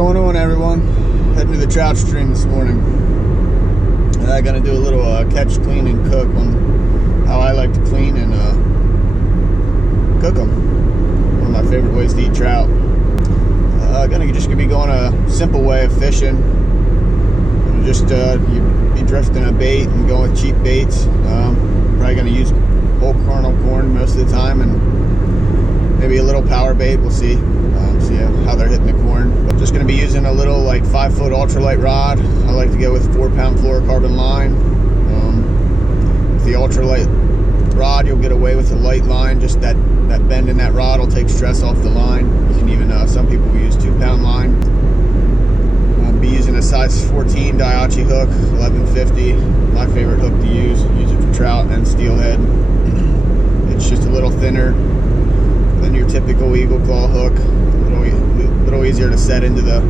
going on, everyone? Heading to the trout stream this morning. I'm gonna do a little catch, clean, and cook on how I like to clean and cook them. One of my favorite ways to eat trout. Just gonna be going a simple way of fishing. Just you be drifting a bait and going with cheap baits. Probably gonna use whole kernel corn most of the time, and maybe a little power bait. We'll see. See how they're hitting the corn. But just going to be using a little 5-foot ultralight rod. I like to go with 4-pound fluorocarbon line. With the ultralight rod, you'll get away with a light line. Just that bend in that rod will take stress off the line. You can even, some people will use 2-pound line. I'll be using a size 14 Daiichi hook, 1150. My favorite hook to use. Use it for trout and steelhead. It's just a little thinner than your typical eagle claw hook. A little easier to set into the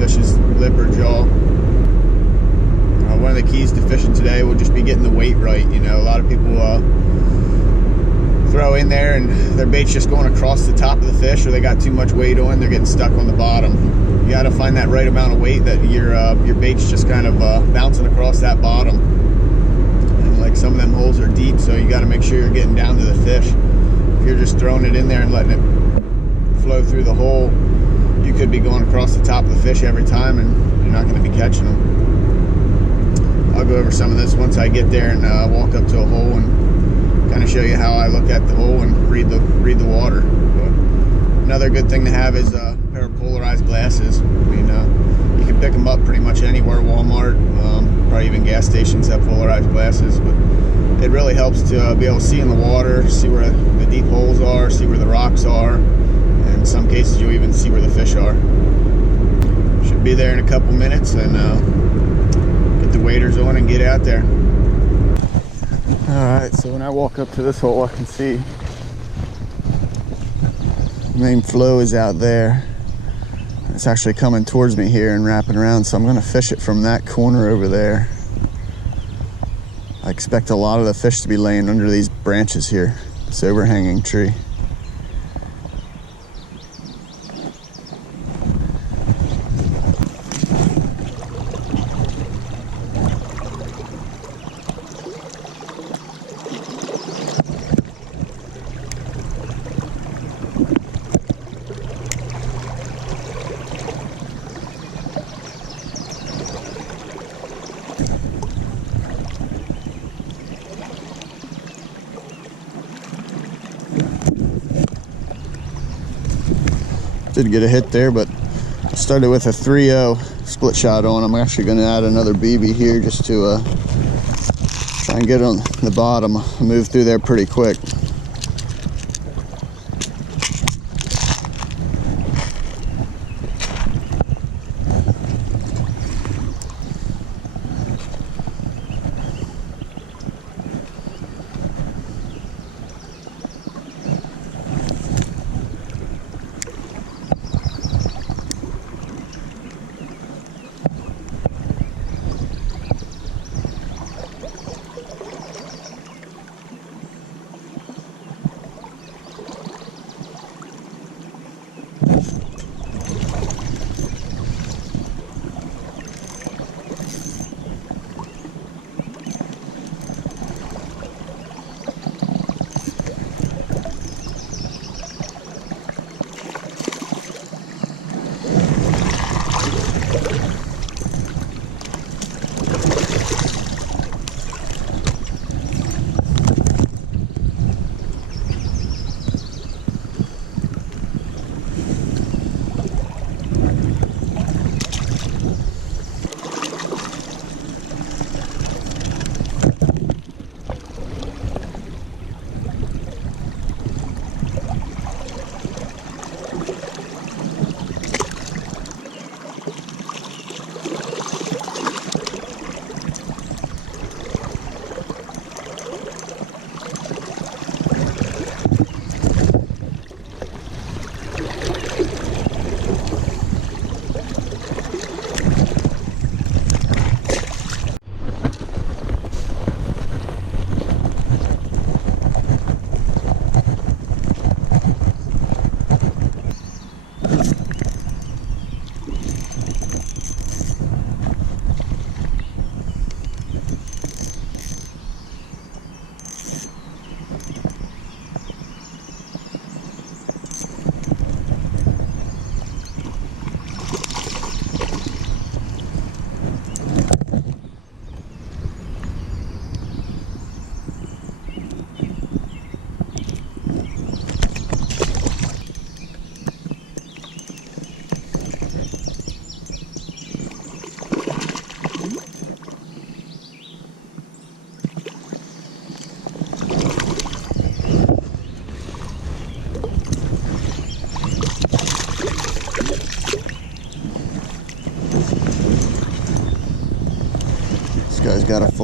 fish's lip or jaw. One of the keys to fishing today will just be getting the weight right. You know, a lot of people throw in there and their bait's just going across the top of the fish, or they got too much weight on, they're getting stuck on the bottom. You got to find that right amount of weight that your bait's just kind of bouncing across that bottom. And some of them holes are deep, so you got to make sure you're getting down to the fish. If you're just throwing it in there and letting it flow through the hole, you could be going across the top of the fish every time, and you're not going to be catching them. I'll go over some of this once I get there and walk up to a hole and kind of show you how I look at the hole and read the water. But another good thing to have is a pair of polarized glasses. I mean, you can pick them up pretty much anywhere. Walmart, probably even gas stations have polarized glasses, but it really helps to be able to see in the water, see where the deep holes are, see where the rocks are. In some cases, you'll even see where the fish are. Should be there in a couple minutes, and get the waders on and get out there. Alright, so when I walk up to this hole, I can see the main flow is out there. It's actually coming towards me here and wrapping around, so I'm going to fish it from that corner over there. I expect a lot of the fish to be laying under these branches here, this overhanging tree. Did get a hit there, but I started with a 3-0 split shot on. I'm actually going to add another BB here just to try and get on the bottom. I moved through there pretty quick.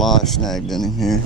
fly snagged in him here.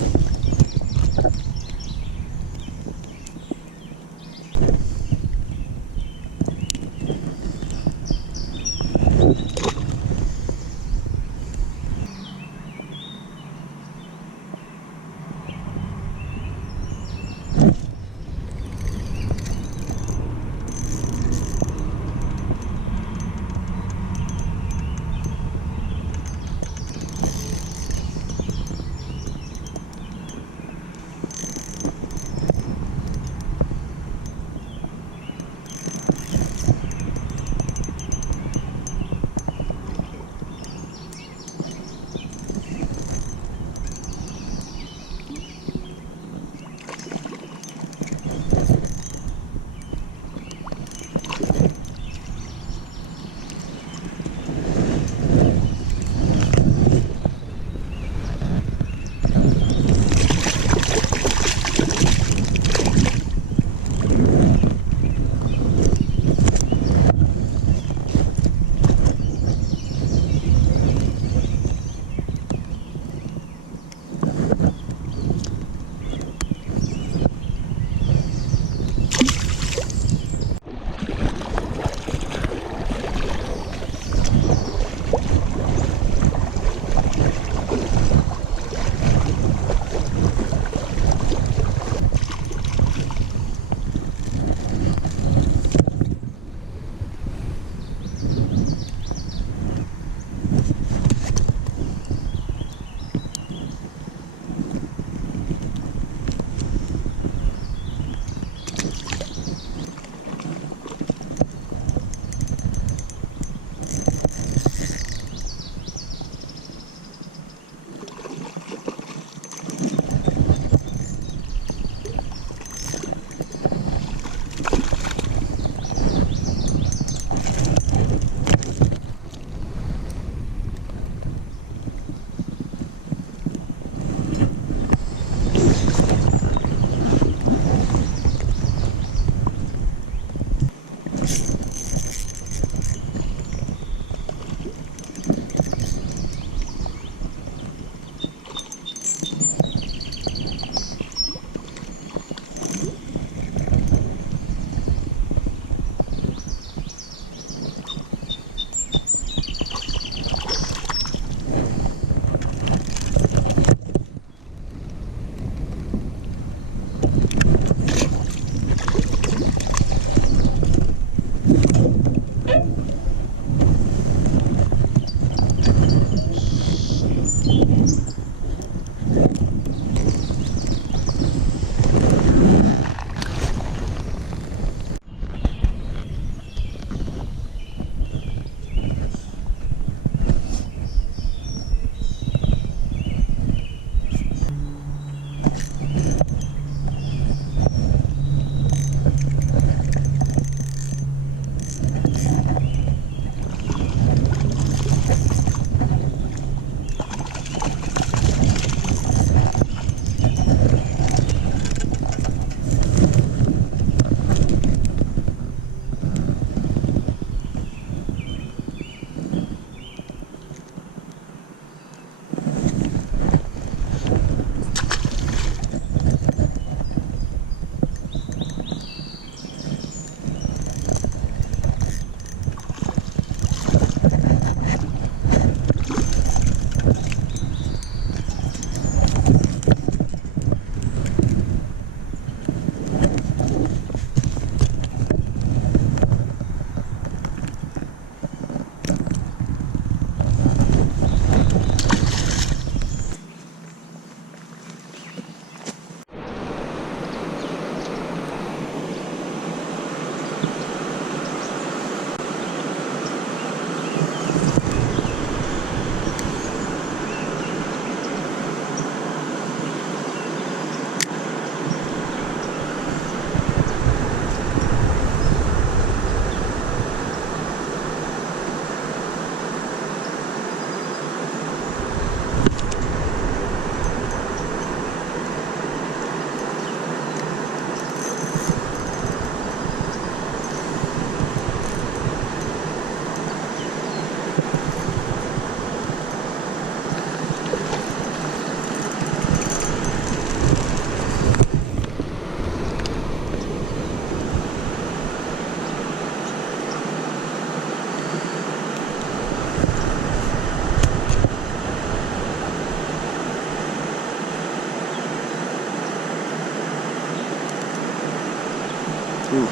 Ooh.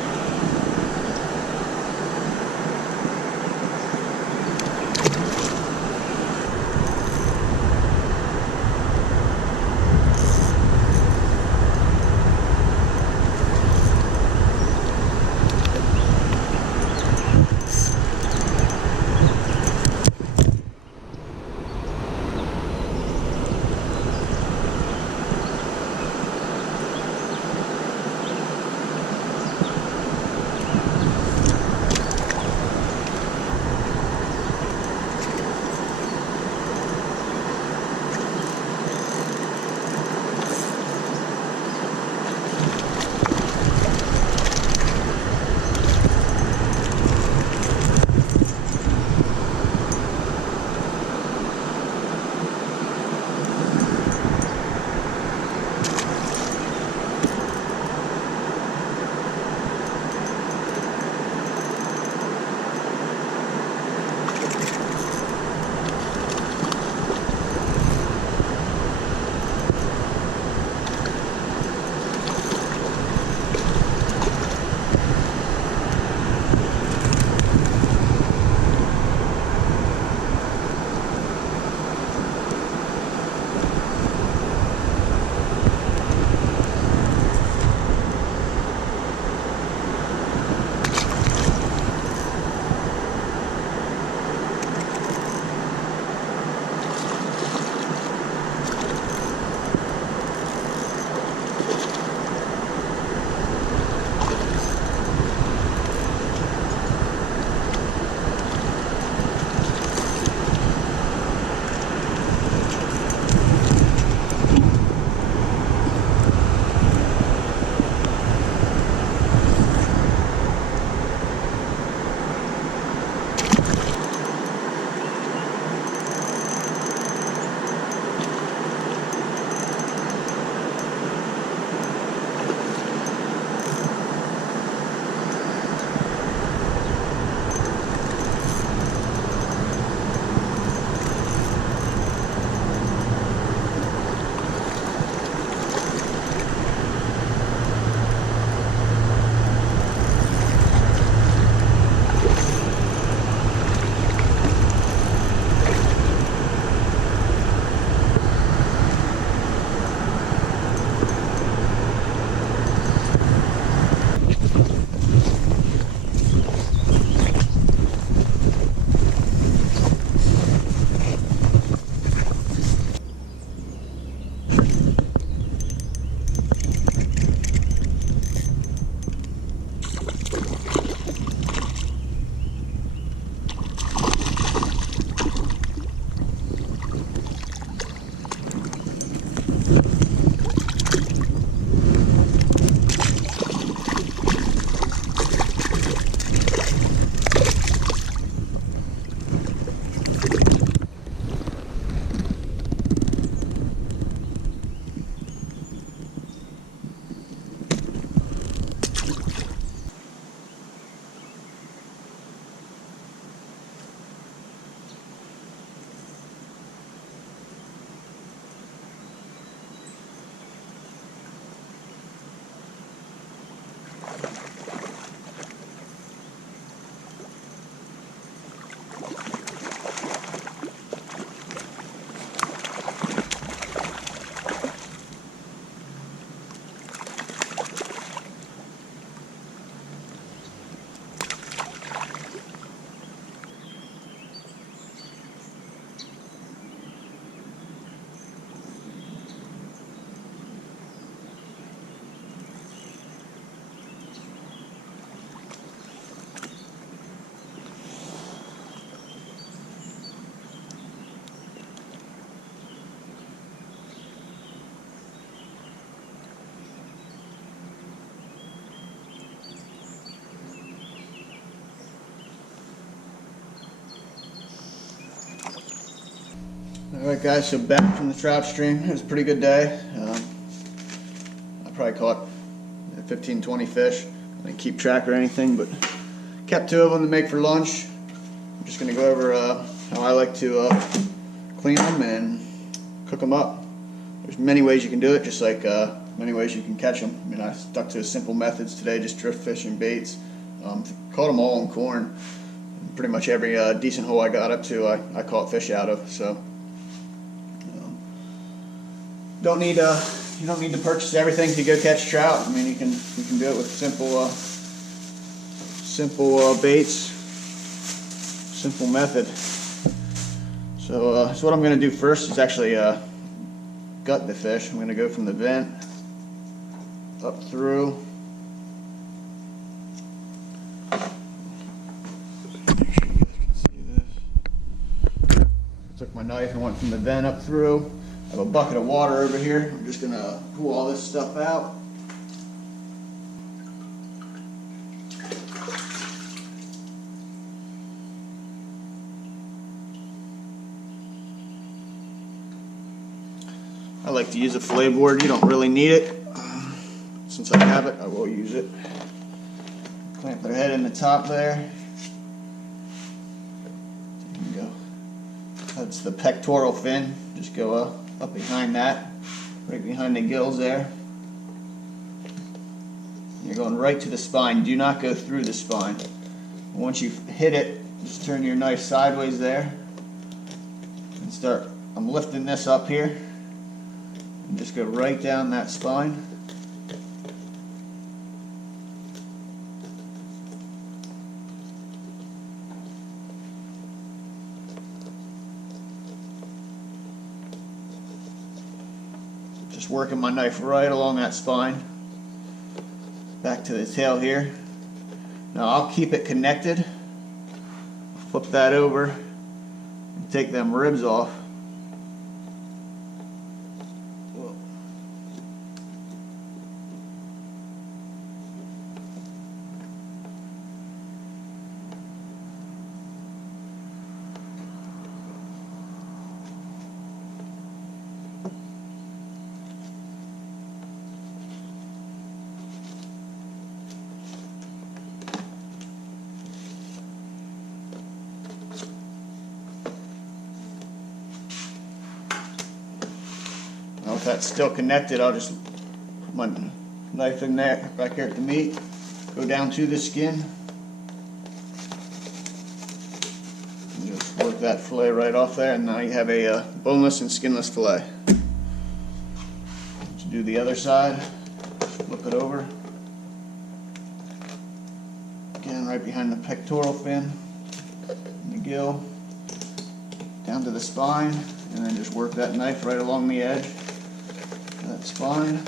Alright guys, so back from the trout stream. It was a pretty good day. I probably caught 15, 20 fish. I didn't keep track or anything, but kept 2 of them to make for lunch. I'm just going to go over how I like to clean them and cook them up. There's many ways you can do it, just like many ways you can catch them. I mean, I stuck to simple methods today, just drift fishing, baits. Caught them all in corn. Pretty much every decent hole I got up to, I caught fish out of. So you don't need to purchase everything to go catch trout. I mean, you can do it with simple baits, simple method. So what I'm going to do first is actually gut the fish. I'm going to go from the vent up through. Took my knife and went from the vent up through. I have a bucket of water over here. I'm just going to pull all this stuff out. I like to use a fillet board. You don't really need it. Since I have it, I will use it. Clamp their head in the top there. That's the pectoral fin. Just go up behind that, right behind the gills there. You're going right to the spine. Do not go through the spine. Once you've hit it, just turn your knife sideways there and start. I'm lifting this up here and just go right down that spine. Just working my knife right along that spine, back to the tail here. Now I'll keep it connected, flip that over, and take them ribs off. Whoa. Now if that's still connected, I'll just put my knife in there, back here at the meat, go down to the skin, and just work that fillet right off there, and now you have a boneless and skinless fillet. To do the other side, flip it over. Again, right behind the pectoral fin, and the gill, down to the spine, and then just work that knife right along the edge. That spine.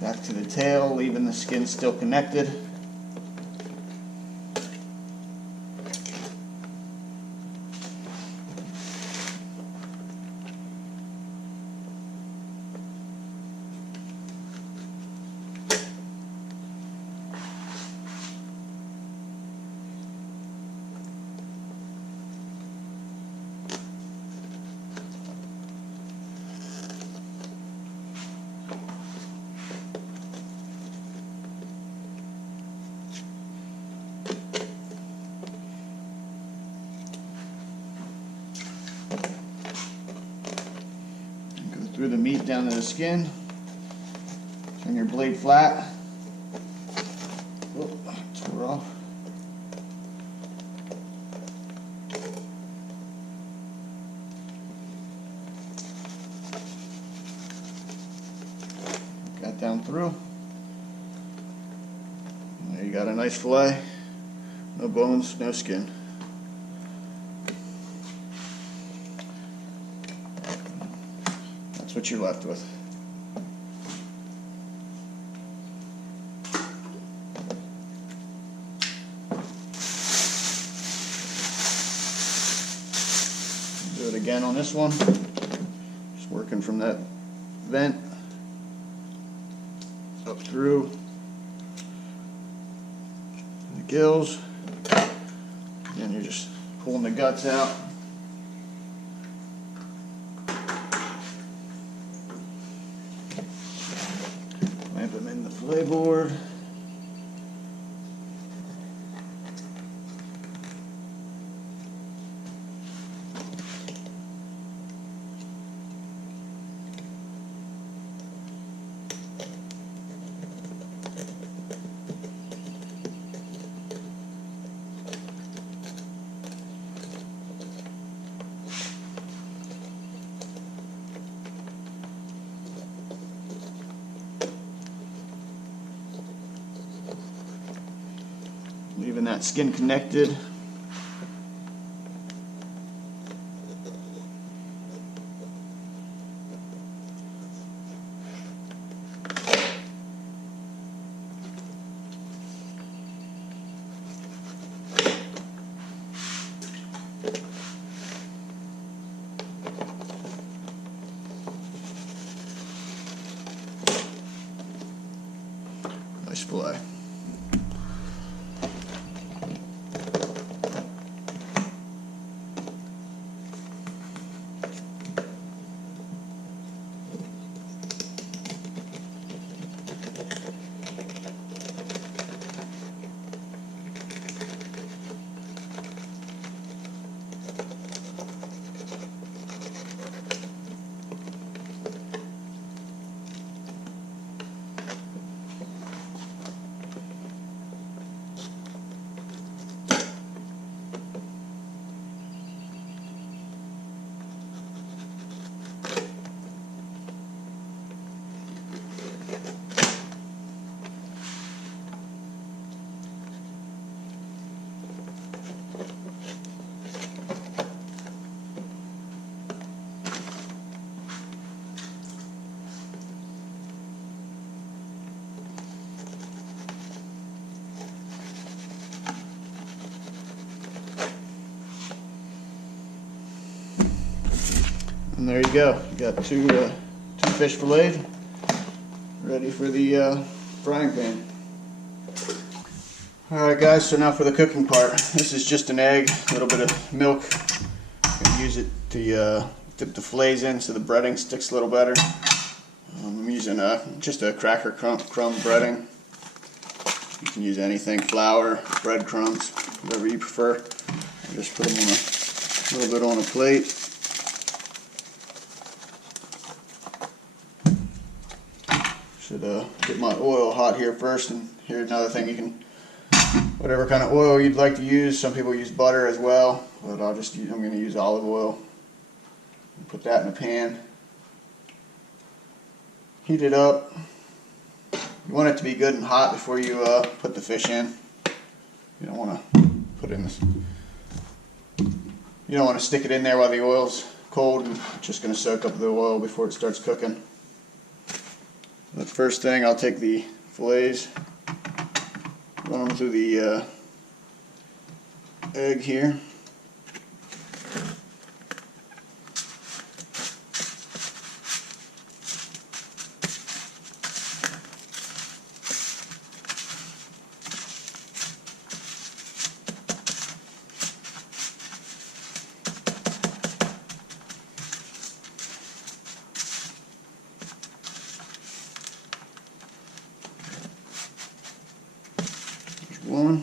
Back to the tail, leaving the skin still connected. Through the meat down to the skin. Turn your blade flat. Oh, tore off. Got down through. There you got a nice fillet. No bones, no skin. That's what you're left with. Do it again on this one. Just working from that vent up through the gills. Then you're just pulling the guts out. Clamp them in the fillet board. that skin connected. Nice fillet. And there you go. You got two fish filleted, ready for the frying pan. Alright guys, so now for the cooking part. This is just an egg, a little bit of milk. You can use it to dip the fillets in so the breading sticks a little better. I'm using just a cracker crumb breading. You can use anything, flour, breadcrumbs, whatever you prefer. I'll just put them on a little bit on a plate. Should get my oil hot here first, and here's another thing you can, whatever kind of oil you'd like to use. Some people use butter as well, but I'm going to use olive oil. Put that in a pan. Heat it up. You want it to be good and hot before you put the fish in. You don't want to put in this. You don't want to stick it in there while the oil's cold, and it's just going to soak up the oil before it starts cooking. The first thing, I'll take the fillets, run them through the egg here. One.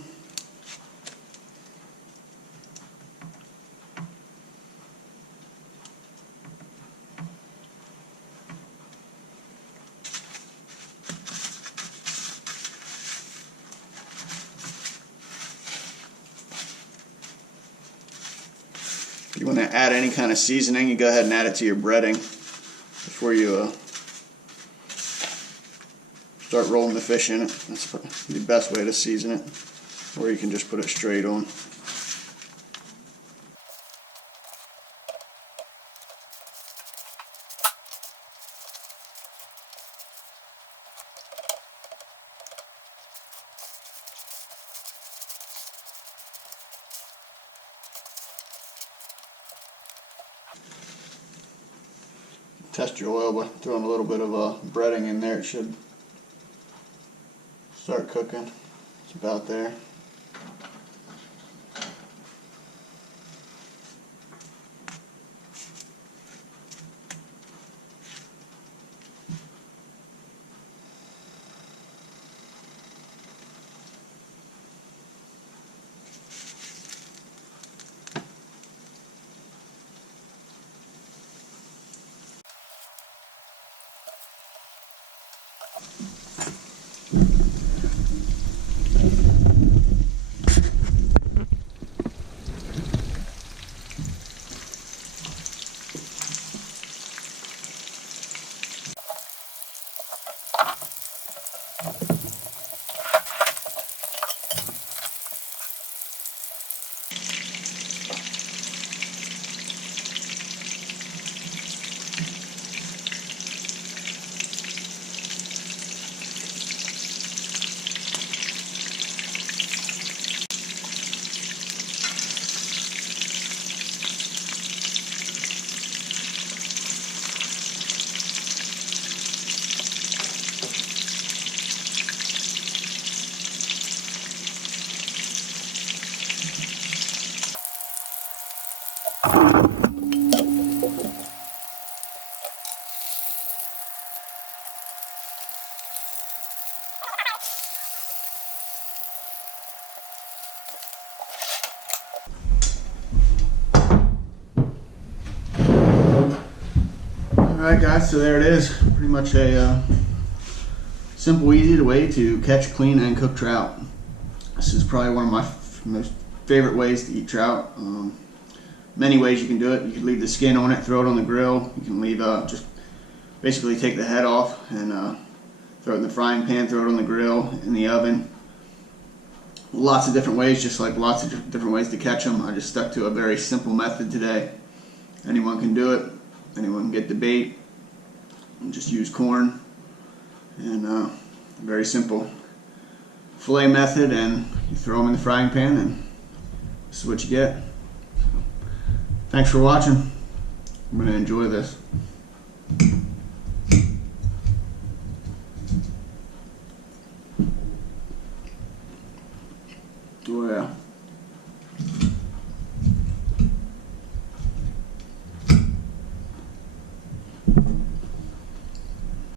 If you want to add any kind of seasoning, you go ahead and add it to your breading before you start rolling the fish in it. That's the best way to season it, or you can just put it straight on. Test your oil by throwing a little bit of breading in there. It should start cooking. It's about there. Alright guys, so there it is. Pretty much a simple, easy way to catch, clean, and cook trout. This is probably one of my most favorite ways to eat trout. Many ways you can do it. You can leave the skin on it, throw it on the grill. You can leave just basically take the head off and throw it in the frying pan, throw it on the grill, in the oven. Lots of different ways, just like lots of different ways to catch them. I just stuck to a very simple method today. Anyone can do it. Anyone can get the bait. And just use corn. And very simple fillet method, and you throw them in the frying pan and this is what you get. Thanks for watching. I'm going to enjoy this. Oh yeah.